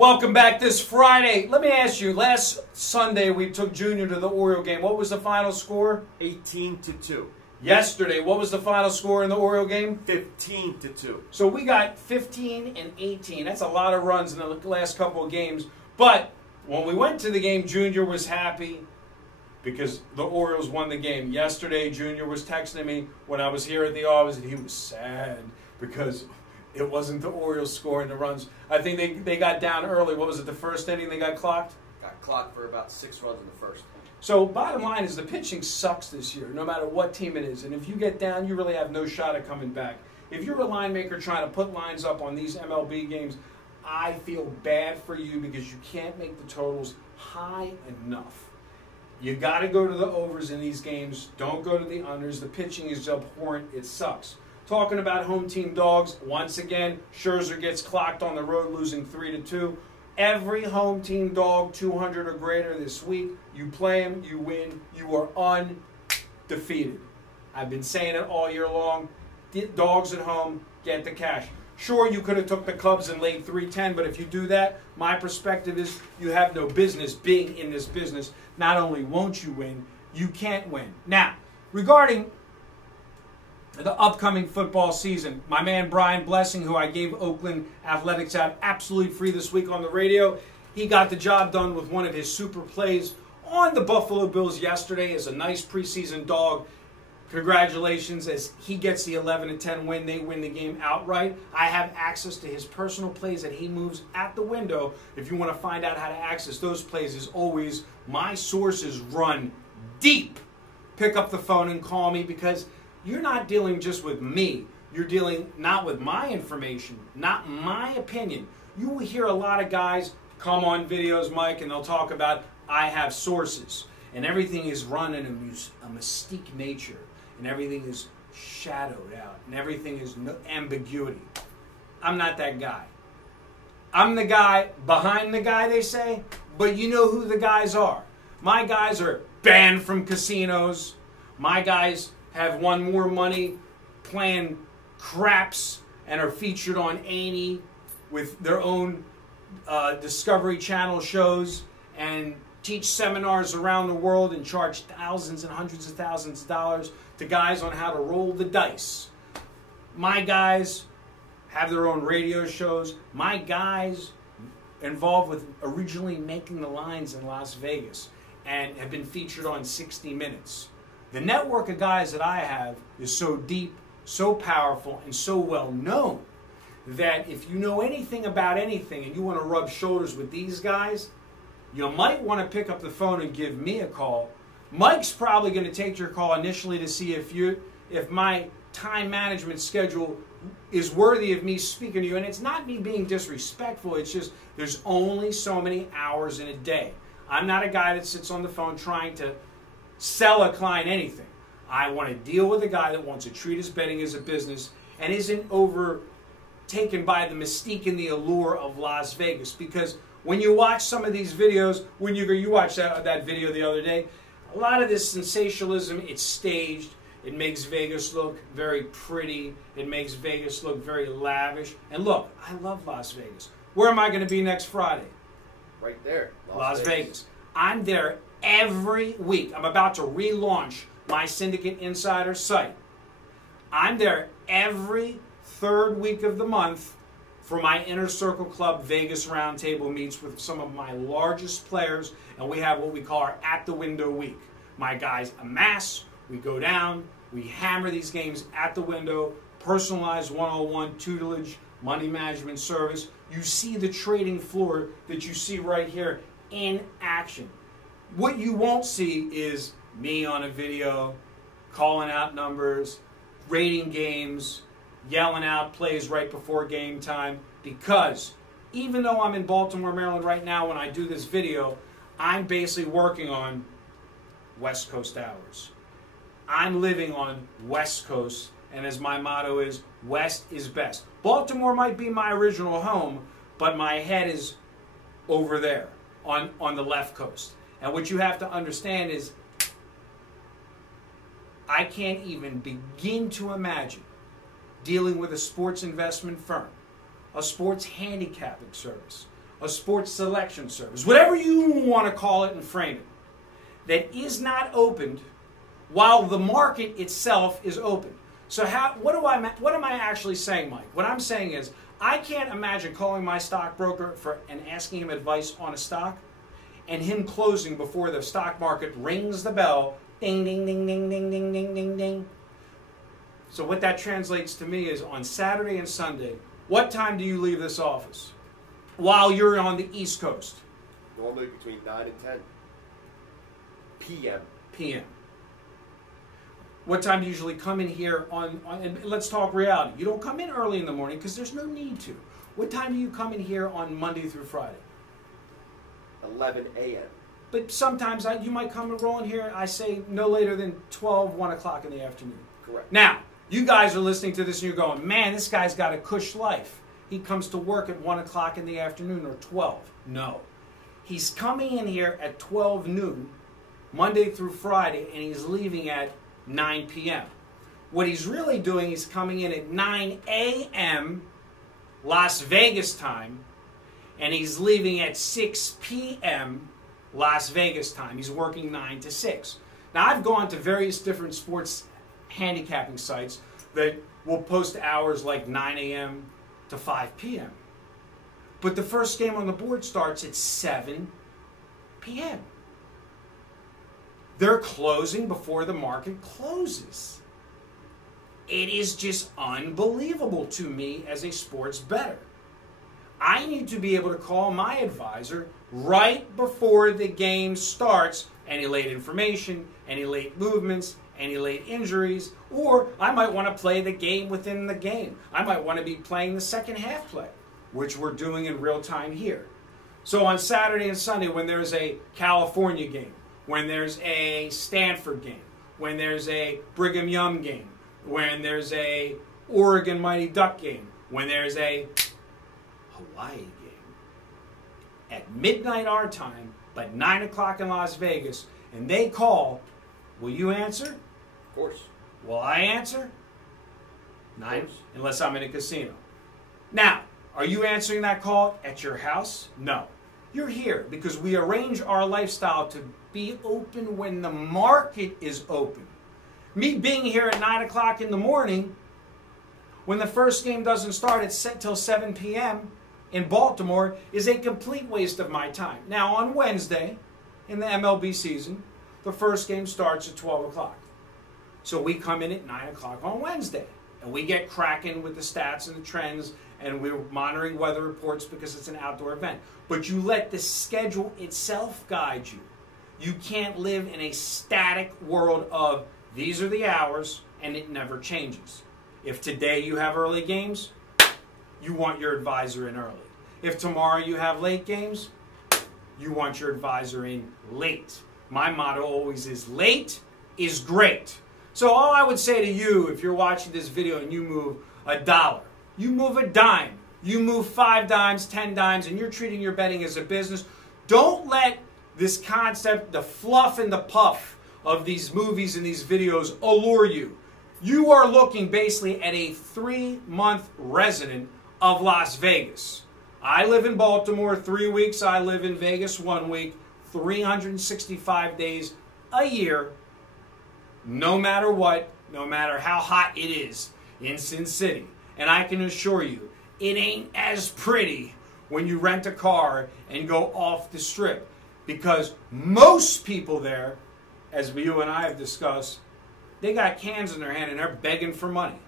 Welcome back this Friday. Let me ask you, last Sunday we took Junior to the Oriole game. What was the final score? 18-2. Yesterday, what was the final score in the Oriole game? 15-2. So we got 15 and 18. That's a lot of runs in the last couple of games. But when we went to the game, Junior was happy because the Orioles won the game. Yesterday, Junior was texting me when I was here at the office, and he was sad because it wasn't the Orioles scoring the runs. I think they got down early. What was it, the first inning they got clocked? Got clocked for about 6 runs in the first. So bottom line is the pitching sucks this year, no matter what team it is. And if you get down, you really have no shot at coming back. If you're a line maker trying to put lines up on these MLB games, I feel bad for you because you can't make the totals high enough. You got to go to the overs in these games. Don't go to the unders. The pitching is abhorrent. It sucks. Talking about home team dogs, once again, Scherzer gets clocked on the road, losing 3-2. Every home team dog, 200 or greater this week, you play them, you win, you are undefeated. I've been saying it all year long. Dogs at home, get the cash. Sure, you could have took the Cubs and laid 310, but if you do that, my perspective is you have no business being in this business. Not only won't you win, you can't win. Now, regarding the upcoming football season, my man Brian Blessing, who I gave Oakland Athletics out absolutely free this week on the radio, he got the job done with one of his super plays on the Buffalo Bills yesterday as a nice preseason dog. Congratulations, as he gets the 11-10 win. They win the game outright. I have access to his personal plays that he moves at the window. If you want to find out how to access those plays, as always, my sources run deep. Pick up the phone and call me, because you're not dealing just with me. You're dealing not with my information, not my opinion. You will hear a lot of guys come on videos, Mike, and they'll talk about, I have sources. And everything is run in a mystique nature. And everything is shadowed out. And everything is no ambiguity. I'm not that guy. I'm the guy behind the guy, they say. But you know who the guys are. My guys are banned from casinos. My guys have won more money playing craps and are featured on A&E with their own Discovery Channel shows and teach seminars around the world and charge thousands and hundreds of thousands of dollars to guys on how to roll the dice. My guys have their own radio shows. My guys involved with originally making the lines in Las Vegas and have been featured on 60 Minutes. The network of guys that I have is so deep, so powerful, and so well known that if you know anything about anything and you want to rub shoulders with these guys, you might want to pick up the phone and give me a call. Mike's probably going to take your call initially to see if my time management schedule is worthy of me speaking to you. And it's not me being disrespectful. It's just there's only so many hours in a day. I'm not a guy that sits on the phone trying to sell a client anything. I want to deal with a guy that wants to treat his betting as a business and isn't overtaken by the mystique and the allure of Las Vegas. Because when you watch some of these videos, when you watched that video the other day, a lot of this sensationalism, it's staged. It makes Vegas look very pretty. It makes Vegas look very lavish. And look, I love Las Vegas. Where am I going to be next Friday? Right there. Las Vegas. I'm there every week. I'm about to relaunch my Syndicate Insider site. I'm there every third week of the month for my Inner Circle Club Vegas Roundtable meets with some of my largest players, and we have what we call our At the Window Week. My guys amass, we go down, we hammer these games at the window, personalized one-on-one tutelage, money management service. You see the trading floor that you see right here in action. What you won't see is me on a video, calling out numbers, rating games, yelling out plays right before game time, because even though I'm in Baltimore, Maryland right now when I do this video, I'm basically working on West Coast hours. I'm living on West Coast, and as my motto is, West is best. Baltimore might be my original home, but my head is over there on the left coast. And what you have to understand is I can't even begin to imagine dealing with a sports investment firm, a sports handicapping service, a sports selection service, whatever you want to call it and frame it, that is not opened while the market itself is open. So what am I actually saying, Mike? What I'm saying is I can't imagine calling my stockbroker and asking him advice on a stock and him closing before the stock market rings the bell, ding, ding, ding, ding, ding, ding, ding, ding, ding. So what that translates to me is on Saturday and Sunday, what time do you leave this office while you're on the East Coast? Normally between 9 and 10 p.m. p.m. What time do you usually come in here and let's talk reality. You don't come in early in the morning because there's no need to. What time do you come in here on Monday through Friday? 11 a.m. But sometimes you might come and roll in here, I say no later than 12, 1 o'clock in the afternoon. Correct. Now, you guys are listening to this and you're going, man, this guy's got a cush life. He comes to work at 1 o'clock in the afternoon or 12. No. He's coming in here at 12 noon, Monday through Friday, and he's leaving at 9 p.m. What he's really doing is coming in at 9 a.m. Las Vegas time, and he's leaving at 6 p.m. Las Vegas time. He's working 9 to 6. Now, I've gone to various different sports handicapping sites that will post hours like 9 a.m. to 5 p.m. But the first game on the board starts at 7 p.m. They're closing before the market closes. It is just unbelievable to me as a sports bettor. I need to be able to call my advisor right before the game starts. Any late information, any late movements, any late injuries, or I might want to play the game within the game. I might want to be playing the second half play, which we're doing in real time here. So on Saturday and Sunday, when there's a California game, when there's a Stanford game, when there's a Brigham Young game, when there's a Oregon Mighty Duck game, when there's a Hawaii game, at midnight our time, but 9 o'clock in Las Vegas, and they call, will you answer? Of course. Will I answer? 9, unless I'm in a casino. Now, are you answering that call at your house? No. You're here because we arrange our lifestyle to be open when the market is open. Me being here at 9 o'clock in the morning, when the first game doesn't start till 7 p.m. in Baltimore, is a complete waste of my time. Now, on Wednesday, in the MLB season, the first game starts at 12 o'clock. So we come in at 9 o'clock on Wednesday, and we get cracking with the stats and the trends, and we're monitoring weather reports because it's an outdoor event. But you let the schedule itself guide you. You can't live in a static world of these are the hours, and it never changes. If today you have early games, you want your advisor in early. If tomorrow you have late games, you want your advisor in late. My motto always is late is great. So all I would say to you, if you're watching this video and you move $1, you move a dime, you move 5 dimes, 10 dimes, and you're treating your betting as a business, don't let this concept, the fluff and the puff of these movies and these videos allure you. You are looking basically at a 3-month resident of Las Vegas. I live in Baltimore 3 weeks. I live in Vegas 1 week. 365 days a year. No matter what, no matter how hot it is in Sin City. And I can assure you, it ain't as pretty when you rent a car and go off the strip. Because most people there, as you and I have discussed, they got cans in their hand and they're begging for money.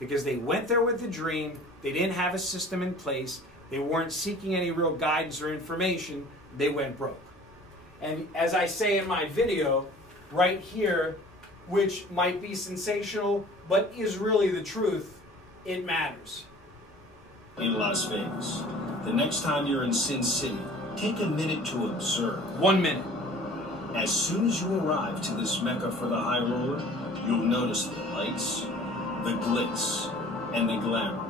Because they went there with a dream, they didn't have a system in place, they weren't seeking any real guidance or information, they went broke. And as I say in my video, right here, which might be sensational, but is really the truth, it matters. In Las Vegas, the next time you're in Sin City, take a minute to observe. 1 minute. As soon as you arrive to this mecca for the high roller, you'll notice the lights, the glitz, and the glamour.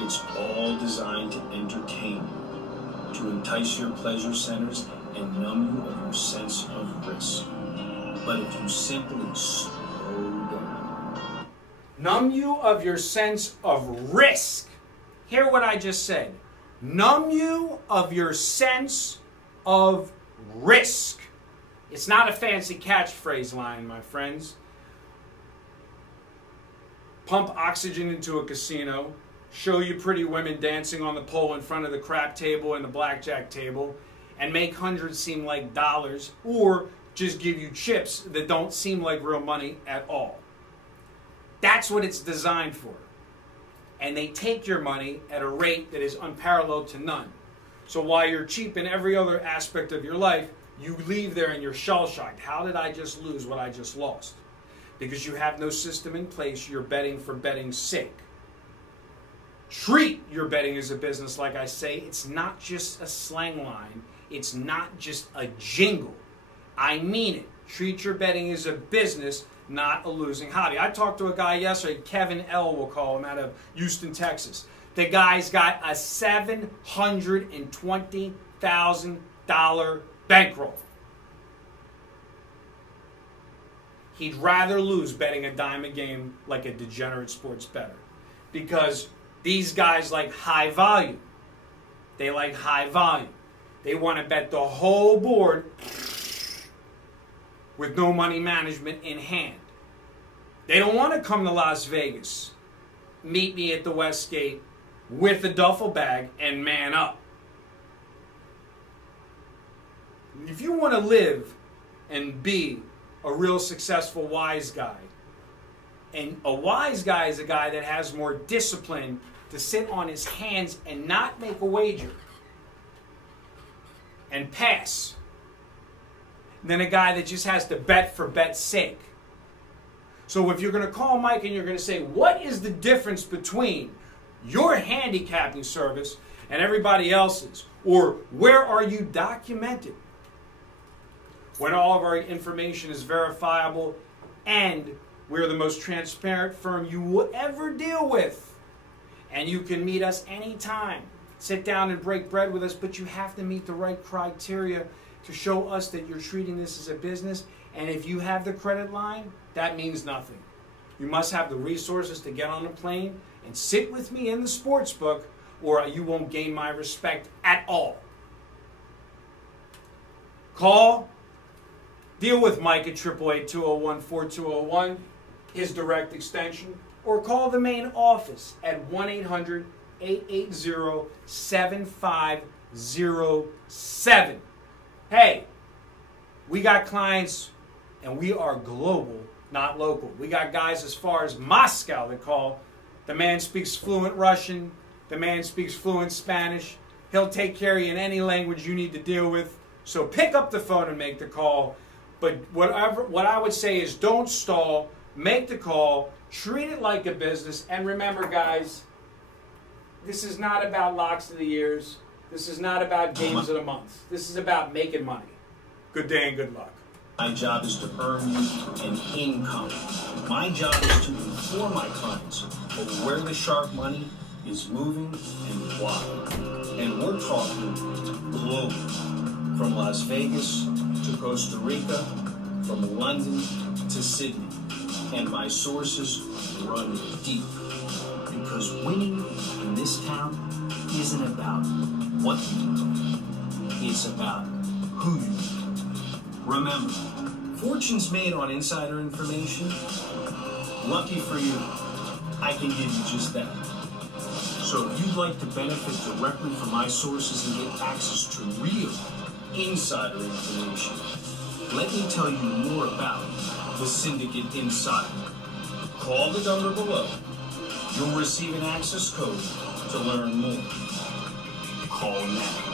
It's all designed to entertain you, to entice your pleasure centers and numb you of your sense of risk. But if you simply slow down... Numb you of your sense of risk. Hear what I just said. numb you of your sense of risk. It's not a fancy catchphrase line, my friends. Pump oxygen into a casino, show you pretty women dancing on the pole in front of the crap table and the blackjack table, and make hundreds seem like dollars, or just give you chips that don't seem like real money at all. That's what it's designed for. And they take your money at a rate that is unparalleled to none. So while you're cheap in every other aspect of your life, you leave there and you're shell-shocked. How did I just lose what I just lost? Because you have no system in place. You're betting for betting's sake. Treat your betting as a business, like I say. It's not just a slang line. It's not just a jingle. I mean it. Treat your betting as a business, not a losing hobby. I talked to a guy yesterday, Kevin L. we'll call him, out of Houston, Texas. The guy's got a $720,000 bankroll. He'd rather lose betting a dime a game like a degenerate sports bettor. Because these guys like high volume. They like high volume. They want to bet the whole board with no money management in hand. They don't want to come to Las Vegas, meet me at the Westgate with a duffel bag and man up. If you want to live and be a real successful wise guy, and a wise guy is a guy that has more discipline to sit on his hands and not make a wager and pass, than a guy that just has to bet for bet's sake. So if you're going to call Mike and you're going to say, what is the difference between your handicapping service and everybody else's? Or where are you documented? When all of our information is verifiable and we're the most transparent firm you will ever deal with. And you can meet us anytime. Sit down and break bread with us, but you have to meet the right criteria to show us that you're treating this as a business. And if you have the credit line, that means nothing. You must have the resources to get on a plane and sit with me in the sports book, or you won't gain my respect at all. Call, deal with Mike at 888-201-4201, his direct extension, or call the main office at 1-800-880-7507. Hey, we got clients, and we are global, not local. We got guys as far as Moscow that call. The man speaks fluent Russian. The man speaks fluent Spanish. He'll take care of you in any language you need to deal with. So pick up the phone and make the call. But what I would say is don't stall. Make the call. Treat it like a business. And remember, guys, this is not about locks of the ears. This is not about games of the month. This is about making money. Good day and good luck. My job is to earn you an income. My job is to inform my clients of where the sharp money is moving and why. And we're talking global. From Las Vegas to Costa Rica, from London to Sydney. And my sources run deep. Because winning in this town isn't about what you do. It's about who you do. Remember, fortune's made on insider information. Lucky for you, I can give you just that. So if you'd like to benefit directly from my sources and get access to real insider information, let me tell you more about the Syndicate Insider. Call the number below. You'll receive an access code to learn more. Call now.